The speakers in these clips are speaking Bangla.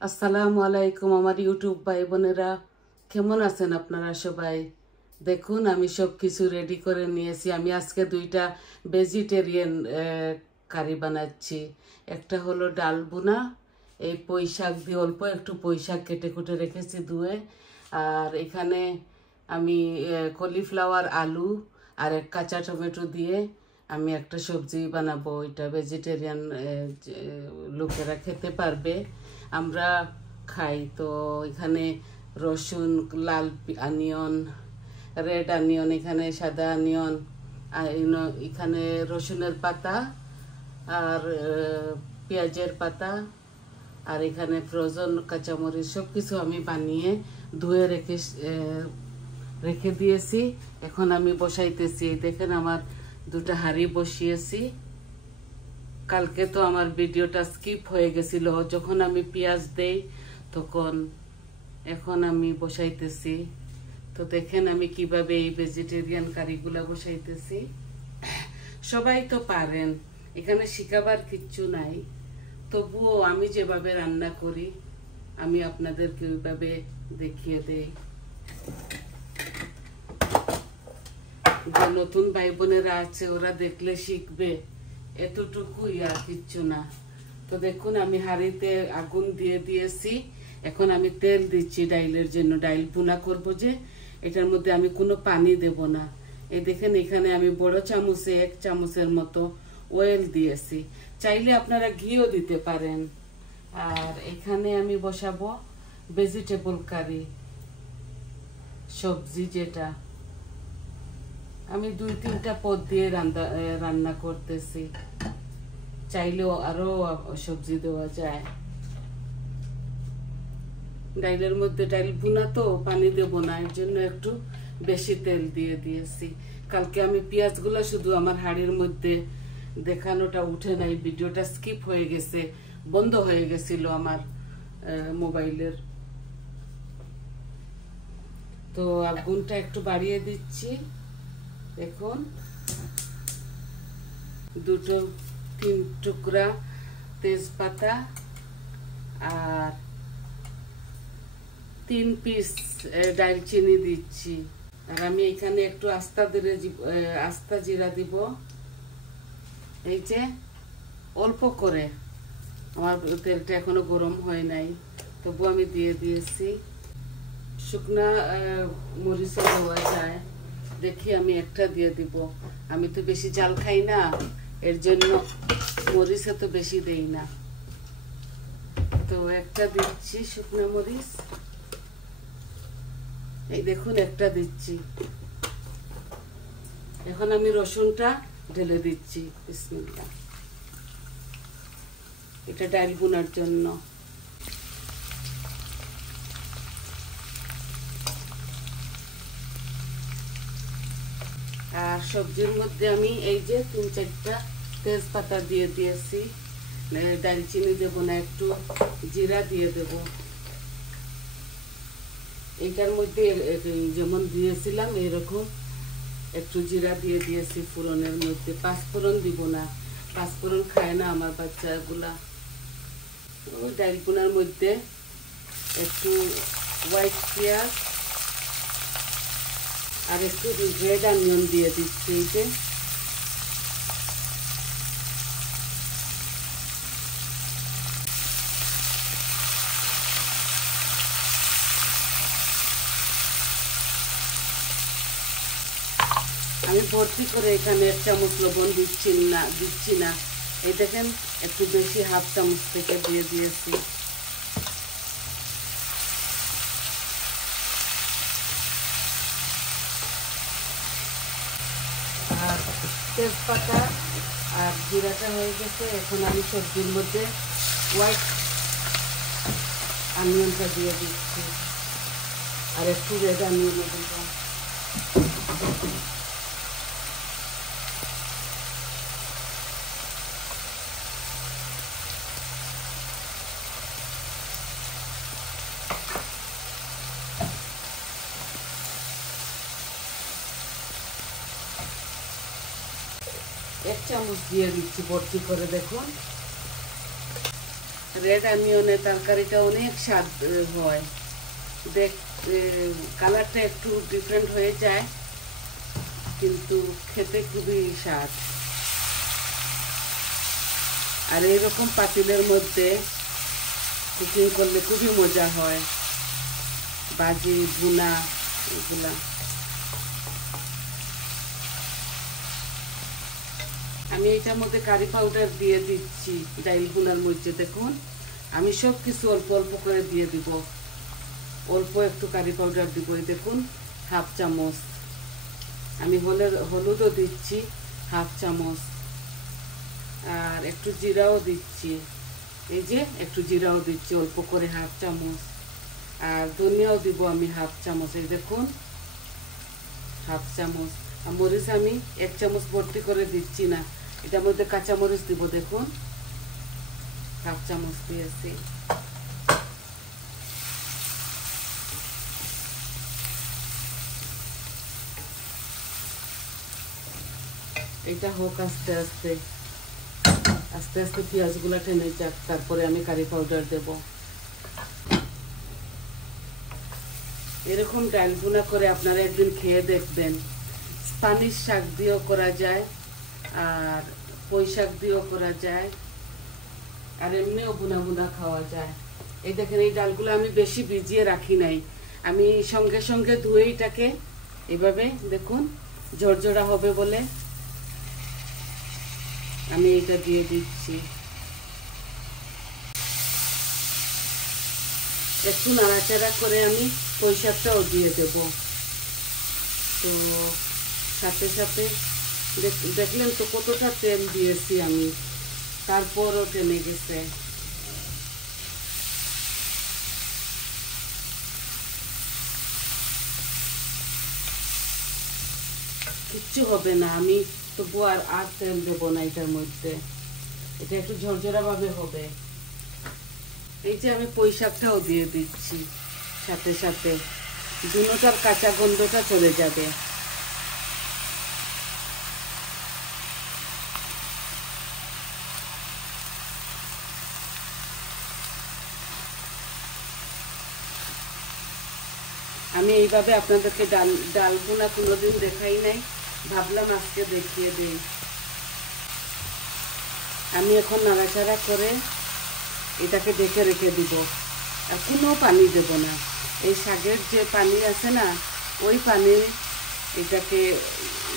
আসসালামু আলাইকুম আমার ইউটিউব ভাই বোনেরা, কেমন আছেন আপনারা সবাই? দেখুন আমি সব কিছু রেডি করে নিয়েছি। আমি আজকে দুইটা ভেজিটেরিয়ান কারি বানাচ্ছি। একটা হলো ডাল বুনা, এই পুঁই শাক দিয়ে অল্প একটু পুঁই শাক কেটে কুটে রেখেছি ধুয়ে। আর এখানে আমি কলিফ্লাওয়ার, আলু আর এক কাঁচা টমেটো দিয়ে আমি একটা সবজি বানাবো। এটা ভেজিটেরিয়ান লোকেরা খেতে পারবে, আমরা খাই। তো এখানে রসুন, লাল অনিয়ন, রেড অনিয়ন, এখানে সাদা অনিয়ন, এখানে রসুনের পাতা আর পেঁয়াজের পাতা, আর এখানে ফ্রোজেন কাঁচামরিচ, সব কিছু আমি বানিয়ে ধুয়ে রেখে দিয়েছি। এখন আমি বসাইতেছি। দেখেন আমার দুটো হাঁড়ি বসিয়েছি। কালকে তো আমার ভিডিওটা স্কিপ হয়ে গেছিল যখন আমি পেঁয়াজ দেই তখন। এখন আমি বসাইতেছি। তো দেখেন আমি কিভাবে এই ভেজিটেরিয়ান কারিগুলা বসাইতেছি। সবাই তো পারেন, এখানে শিখাবার কিচ্ছু নাই। তবুও আমি যেভাবে রান্না করি আমি আপনাদেরকে ওইভাবে দেখিয়ে দেই। যে নতুন ভাই বোনেরা আছে ওরা দেখলে শিখবে, এতটুকুই, আর কিচ্ছু না। তো দেখুন আমি হাঁড়িতে আগুন দিয়ে দিয়েছি। এখন আমি তেল দিচ্ছি ডাইলের জন্য। ডাইল ভুনা করবো যে, এটার মধ্যে আমি কোনো পানি দেব না। এই দেখেন এখানে আমি বড় চামচে 1 চামচের মতো অয়েল দিয়েছি। চাইলে আপনারা ঘিও দিতে পারেন। আর এখানে আমি বসাবো ভেজিটেবল কারি, সবজি যেটা আমি 2-3টা পদ দিয়ে রান্না করতেছি। চাইলেও আরো সবজি দেওয়া যায়। ডাইলের মধ্যে ডাইল ভুনা তো পানি দেব না, এর জন্য একটু বেশি তেল দিয়ে দিয়েছি। কালকে আমি পেঁয়াজগুলা শুধু আমার হাঁড়ির মধ্যে দেখানোটা উঠে নাই, ভিডিওটা স্কিপ হয়ে গেছে, বন্ধ হয়ে গেছিল আমার মোবাইলের। তো আগুনটা একটু বাড়িয়ে দিচ্ছি। দেখুন 2-3 টুকরা তেজপাতা আর 3 পিস দারচিনি দিচ্ছি। আর আমি এখানে একটু আস্তা জিরা দিব, এই যে অল্প করে। আমার তেলটা এখনো গরম হয় নাই, তবু আমি দিয়ে দিয়েছি। শুকনা মরিচও দেওয়া যায়, দেখি আমি একটা দিয়ে দিব। আমি তো বেশি ঝাল খাই না, এর জন্য মরিচ এত বেশি দেই না। তো একটা দিচ্ছি শুকনা মরিচ, এই দেখুন একটা দিচ্ছি। এখন আমি রসুনটা ঢেলে দিচ্ছি। বিসমিল্লাহ। এটা ডাল বোনার জন্য। আর সবজির মধ্যে আমি এই যে 3-4টা তেজপাতা দিয়ে দিয়েছি। দারচিনি দেবো না, একটু জিরা দিয়ে দেব। এইটার মধ্যে যেমন দিয়েছিলাম এরকম একটু জিরা দিয়ে দিয়েছি ফোড়নের মধ্যে। 5 ফোড়ন দিব না, 5 ফোড়ন খায় না আমার বাচ্চাগুলা। ওই ডাল বোনার মধ্যে একটু হোয়াইট পেঁয়াজ আর একটু রেড অনিয়ন দিয়ে দিচ্ছি। এই যে আমি ভর্তি করে এখানে 1 চামচ লবণ দিচ্ছি না। এই দেখেন একটু বেশি, 1/2 চামচ থেকে দিয়ে দিয়েছি। আর তেজপাতা আর জিরাটা হয়ে গেছে। এখন আমি সবজির মধ্যে হোয়াইট অনিয়নটা দিয়ে দিচ্ছি আর একটু রেড অনিয়ন দিব। এক চামচ দিয়ে দিচ্ছি ভর্তি করে। দেখুন রেড অনিয়নের তরকারিটা অনেক স্বাদ হয়। দেখ কালারটা একটু ডিফারেন্ট হয়ে যায়, কিন্তু খেতে খুবই স্বাদ। আর এইরকম পাতিলের মধ্যে কুকিং করলে খুবই মজা হয়, ভাজি ভুনা এগুলা। আমি এটার মধ্যে কারি পাউডার দিয়ে দিচ্ছি ডাইল ভুনার মধ্যে। দেখুন আমি সব কিছু অল্প অল্প করে দিয়ে দিব, অল্প একটু কারি পাউডার দিব। এই দেখুন হাফ চামচ, আমি হলুদও দিচ্ছি হাফ চামচ, আর একটু জিরাও দিচ্ছি। এই যে একটু জিরাও দিচ্ছি অল্প করে হাফ চামচ, আর ধনিয়াও দিব আমি হাফ চামচ। এই দেখুন হাফ চামচ। আর মরিচ আমি 1 চামচ ভর্তি করে দিচ্ছি না, এটার মধ্যে কাঁচা মরিচ দিব। দেখুন হাফ চামচ দিয়েছি। এটা হোক আস্তে আস্তে, আস্তে আস্তে পেঁয়াজগুলা টেনে যাক, তারপরে আমি কারি পাউডার দেব। এরকম ডাল ভুনা করে আপনারা একদিন খেয়ে দেখবেন। স্প্যানিশ শাক দিয়েও করা যায়, আর পুঁই শাক দিয়েও করা যায়, আর এমনিও ভুনা ভুনা খাওয়া যায়। এই দেখেন এই ডালগুলো আমি বেশি ভিজিয়ে রাখি নাই, আমি সঙ্গে সঙ্গে ধুয়ে এটাকে এভাবে দেখুন ঝরঝরা হবে বলে আমি এটা দিয়ে দিচ্ছি। একটু নাড়াচাড়া করে আমি পুঁই শাকটাও দিয়ে দেব। তো সাথে সাথে দেখলেন তো কতটা তেল দিয়েছি আমি, তারপরও টেনে গেছে। কিচ্ছু হবে না, আমি তবু আর তেল দেবো না এটার মধ্যে, এটা একটু ঝরঝরা ভাবে হবে। এই যে আমি পুঁই শাকটাও দিয়ে দিচ্ছি সাথে সাথে, দুটোটার কাঁচা গন্ধটা চলে যাবে। আমি এইভাবে আপনাদেরকে ডাল ভুনা কোনোদিন দেখাই নাই, ভাবলাম আজকে দেখিয়ে দিই। আমি এখন নাড়াচাড়া করে এটাকে ঢেকে রেখে দিব, আর কোনো পানি দেব না। এই শাকের যে পানি আছে না, ওই পানি এটাকে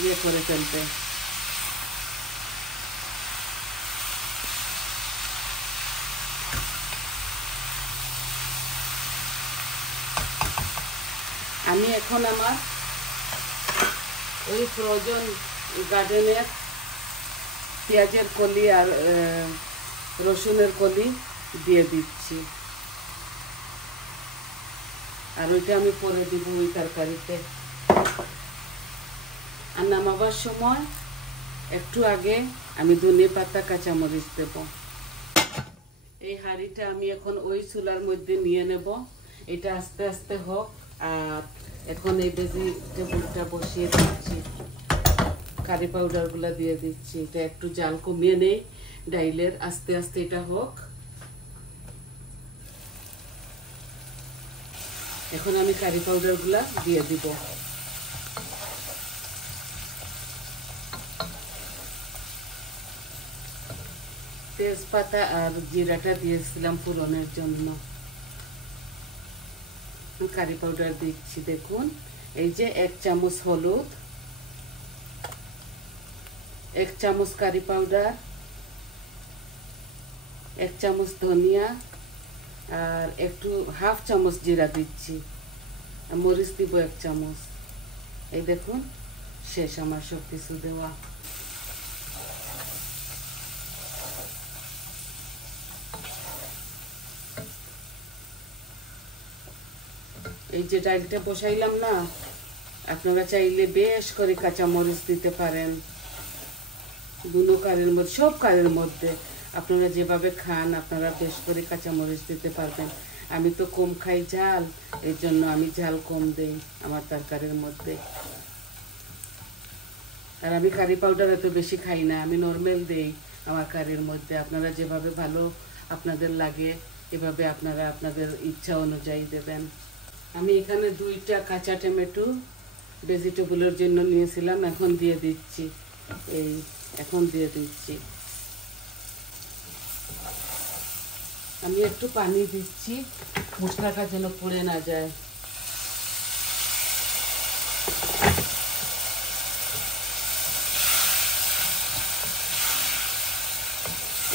ইয়ে করে ফেলবে। আমি এখন আমার ওই ফ্রোজেন গার্ডেনের পেঁয়াজের কলি আর রসুনের কলি দিয়ে দিচ্ছি, আর ওইটা আমি পরে দিব ওই তরকারিতে। আর নামাবার সময় একটু আগে আমি ধনে পাতা কাঁচামরিচ দেব। এই হাঁড়িটা আমি এখন ওই চুলার মধ্যে নিয়ে নেব, এটা আস্তে আস্তে হোক। আর এখন এই ভেজিটেবলটা বসিয়ে দিচ্ছি, কারি পাউডারগুলো দিয়ে দিচ্ছি। এটা একটু জাল কমিয়ে নেই ডাইলের, আস্তে আস্তে এটা হোক। এখন আমি কারি পাউডারগুলো দিয়ে দিব। তেজপাতা আর জিরাটা দিয়েছিলাম ফোড়নের জন্য। কারি পাউডার দিচ্ছি, দেখুন এই যে 1 চামচ হলুদ, 1 চামচ কারি পাউডার, 1 চামচ ধনিয়া, আর একটু হাফ চামচ জিরা দিচ্ছি, মরিচ দিব 1 চামচ। এই দেখুন শেষ আমার সব কিছু দেওয়া। এই যে ডালটা বসাইলাম না, আপনারা চাইলে বেশ করে কাঁচা মরিচ দিতে পারেন। দুনো কারের মধ্যে, সব কারের মধ্যে আপনারা যেভাবে খান আপনারা বেশ করে কাঁচা মরিচ দিতে পারবেন। আমি তো কম খাই ঝাল, এর জন্য আমি ঝাল কম দেই আমার তরকারির মধ্যে। আর আমি কারি পাউডার এত বেশি খাই না, আমি নর্মাল দেই আমার কারির মধ্যে। আপনারা যেভাবে ভালো আপনাদের লাগে এভাবে আপনারা আপনাদের ইচ্ছা অনুযায়ী দেবেন। আমি এখানে 2টা কাঁচা টমেটো ভেজিটেবলের জন্য নিয়েছিলাম, এখন দিয়ে দিচ্ছি। এখন দিয়ে দিচ্ছি। আমি একটু পানি দিচ্ছি, মশলাটা যেন পুড়ে না যায়।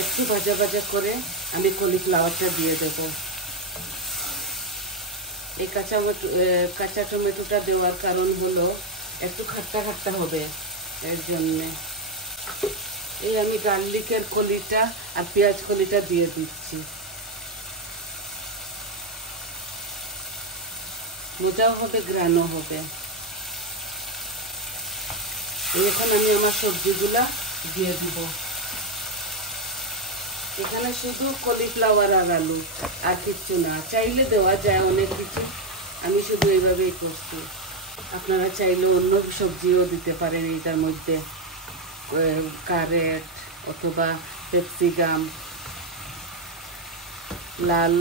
একটু ভাজা ভাজা করে আমি কলিফ্লাওয়ারটা দিয়ে দেব। এই কাঁচা টমেটোটা দেওয়ার কারণ হলো একটু খাট্টা খাট্টা হবে, এর জন্যে। এই আমি গার্লিকের কলিটা আর পেঁয়াজ কলিটা দিয়ে দিচ্ছি। মজাও হবে, গ্রানও হবে। এখন আমি আমার সবজিগুলা দিয়ে দিব। এখানে শুধু কলিফ্লাওয়ার আর আলু, আর কিচ্ছু না। চাইলে দেওয়া যায় অনেক কিছু, আমি শুধু এইভাবেই করছি। আপনারা চাইলে অন্য সবজিও দিতে পারেন এইটার মধ্যে, ক্যারেট অথবা ক্যাপসিকাম, লাল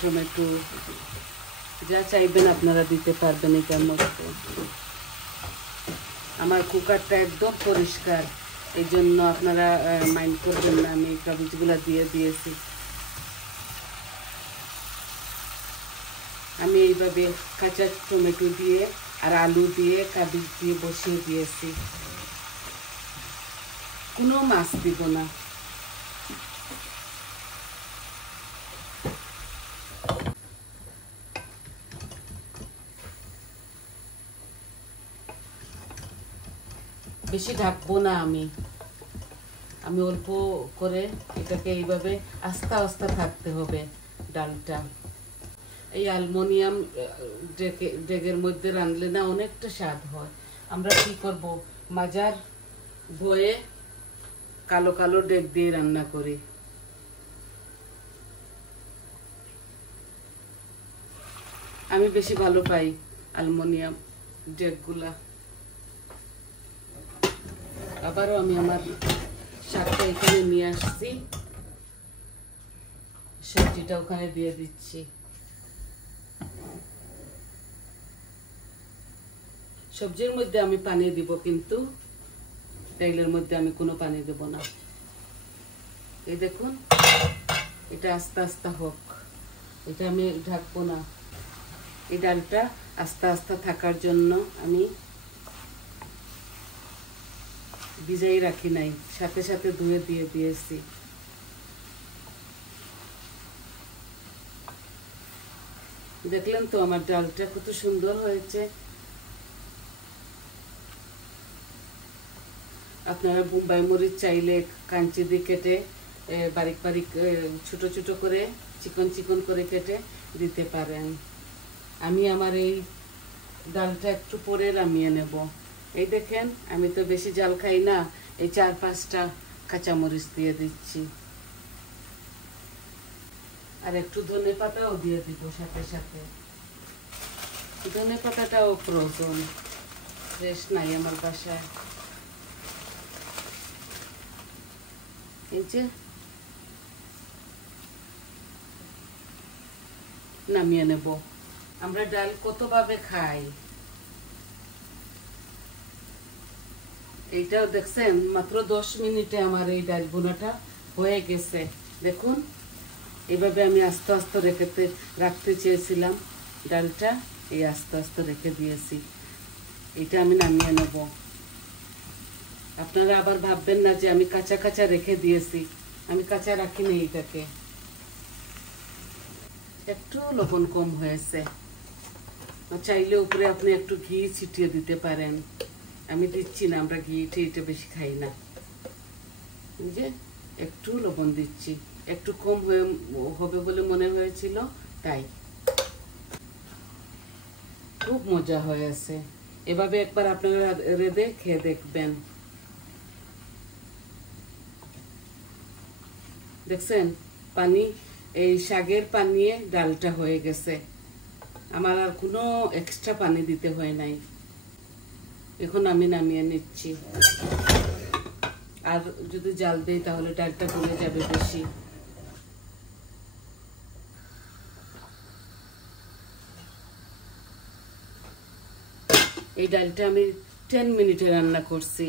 টমেটো, যা চাইবেন আপনারা দিতে পারবেন এটার মধ্যে। আমার কুকারটা একদম পরিষ্কার, এই জন্য আপনারা মাইন্ড করবেন না, আমি কাবিজগুলো দিয়ে দিয়েছি। আমি এইভাবে কাঁচা টমেটো দিয়ে আর আলু দিয়ে কাবিজ দিয়ে বসিয়ে দিয়েছি, কোনো মাছ দিব না। বেশি ঢাকবো না আমি অল্প করে এটাকে এইভাবে আস্তে আস্তে থাকতে হবে ডালটা। এই অ্যালুমিনিয়াম ডেগের মধ্যে রাঁধলে না অনেকটা স্বাদ হয়। আমরা কি করব, মাজার ভয়ে কালো কালো ডেগ দিয়ে রান্না করি। আমি বেশি ভালো পাই অ্যালুমিনিয়াম ডেগগুলা। আবারও আমি আমার শাকটা এখানে নিয়ে আসছি, সবজিটা ওখানে দিয়ে দিচ্ছি। সবজির মধ্যে আমি পানি দিব, কিন্তু ডালের মধ্যে আমি কোনো পানি দেব না। এই দেখুন, এটা আস্তে আস্তে হোক, এটা আমি ঢাকবো না। এই ডালটা আস্তে আস্তে থাকার জন্য আমি ভিজাই রাখি নাই, সাথে সাথে ধুয়ে দিয়ে দিয়েছি। দেখলেন তো আমার ডালটা কত সুন্দর হয়েছে। আপনারা বোম্বাই মরিচ চাইলে কাঞ্চি দিয়ে কেটে বারিক বারিক ছোট ছোট করে চিকন চিকন করে কেটে দিতে পারেন। আমি আমার এই ডালটা একটু পরে নামিয়ে নেব। এই দেখেন, আমি তো বেশি জাল খাই না, এই 4-5টা কাঁচামরিচ দিয়ে দিচ্ছি, আর একটু ধনে পাতাও দিয়ে দিব সাথে সাথে। ধনে পাতাটাও প্রয়োজন, ফ্রেশ নাই আমার বাসায়। এই যে নামিয়ে নেব। আমরা ডাল কতভাবে খাই, এইটাও দেখছেন মাত্র 10 মিনিটে আমার এই ডাল বোনাটা হয়ে গেছে। দেখুন, এইভাবে আমি আস্তে আস্তে রাখতে চেয়েছিলাম ডালটা, এই আস্তে আস্তে রেখে দিয়েছি। এটা আমি নামিয়ে নেব। আপনারা আবার ভাববেন না যে আমি কাঁচা কাঁচা রেখে দিয়েছি, আমি কাঁচা রাখিনি। এটাকে একটু লবণ কম হয়েছে, চাইলে উপরে আপনি একটু ঘি ছিটিয়ে দিতে পারেন। আমি দিচ্ছি না, আমরা ঘি এটা বেশি খাই না। যে একটু লবণ দিচ্ছি, একটু কম হবে বলে মনে হয়েছিল, তাই। খুব মজা হয়েছে। এভাবে একবার আপনারা রেঁধে খেয়ে দেখবেন। দেখছেন, পানি, এই শাকের পানিয়ে ডালটা হয়ে গেছে। আমার আর কোনো এক্সট্রা পানি দিতে হয় নাই। এখন আমি নামিয়ে নিচ্ছি। আর যদি জাল দেই তাহলে ডালটা গলে যাবে বেশি। এই ডালটা আমি 10 মিনিটে রান্না করছি,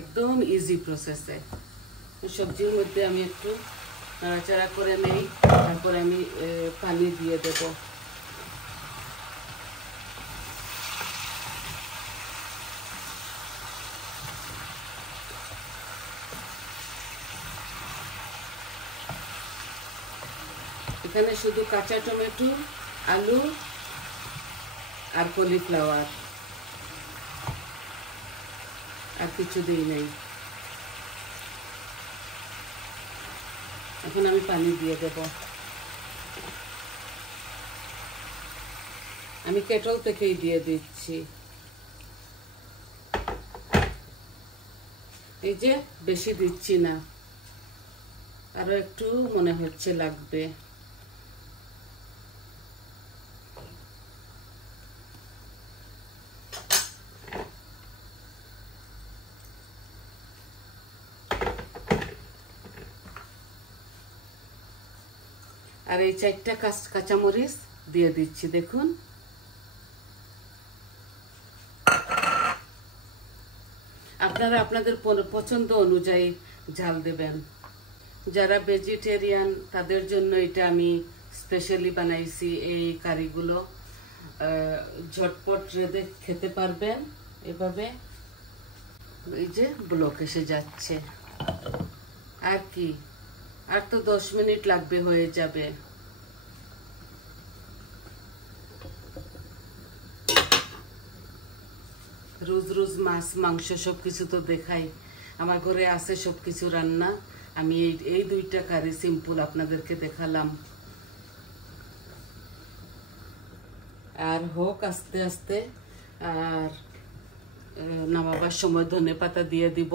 একদম ইজি প্রসেসে। সবজির মধ্যে আমি একটু নাড়াচাড়া করে নেই, তারপরে আমি পানি দিয়ে দেব। এখানে শুধু কাঁচা টমেটো, আলু আর কলিফ্লাওয়ার, আর কিছু দিই নাই। এখন আমি পানি দিয়ে দেব। আমি কেটল থেকেই দিয়ে দিচ্ছি। এই যে বেশি দিচ্ছি না, আরো একটু মনে হচ্ছে লাগবে। আর এই 4টা কাঁচামরিচ দিয়ে দিচ্ছি, দেখুন। আপনারা আপনাদের পছন্দ অনুযায়ী ঝাল দেবেন। যারা ভেজিটেরিয়ান তাদের জন্য এটা আমি স্পেশালি বানাইছি। এই কারিগুলো ঝটপট রেঁধে খেতে পারবেন এভাবে। এই যে ব্লক এসে যাচ্ছে, আর কি, আর তো 10 মিনিট লাগবে, হয়ে যাবে। রোজ রোজ মাছ মাংস সবকিছু তো দেখাই, আমার ঘরে আছে সবকিছু রান্না। আমি এই 2টা কারি সিম্পল আপনাদেরকে দেখালাম। আর হোক আস্তে আস্তে। আর নামাবার সময় ধনেপাতা দিয়ে দিব।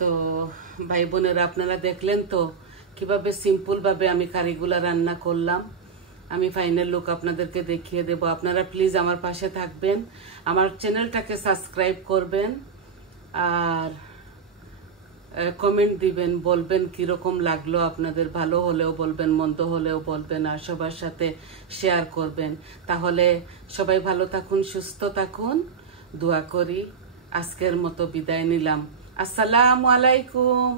তো ভাই বোনেরা, আপনারা দেখলেন তো কিভাবে সিম্পল ভাবে আমি কারিগুলা রান্না করলাম। আমি ফাইনাল লুক আপনাদেরকে দেখিয়ে দেব। আপনারা প্লিজ আমার পাশে থাকবেন, আমার চ্যানেলটাকে সাবস্ক্রাইব করবেন, আর কমেন্ট দিবেন, বলবেন কিরকম লাগলো আপনাদের। ভালো হলেও বলবেন, মন্দ হলেও বলবেন, আর সবার সাথে শেয়ার করবেন। তাহলে সবাই ভালো থাকুন, সুস্থ থাকুন, দোয়া করি। আজকের মতো বিদায় নিলাম। আসসালামু আলাইকুম।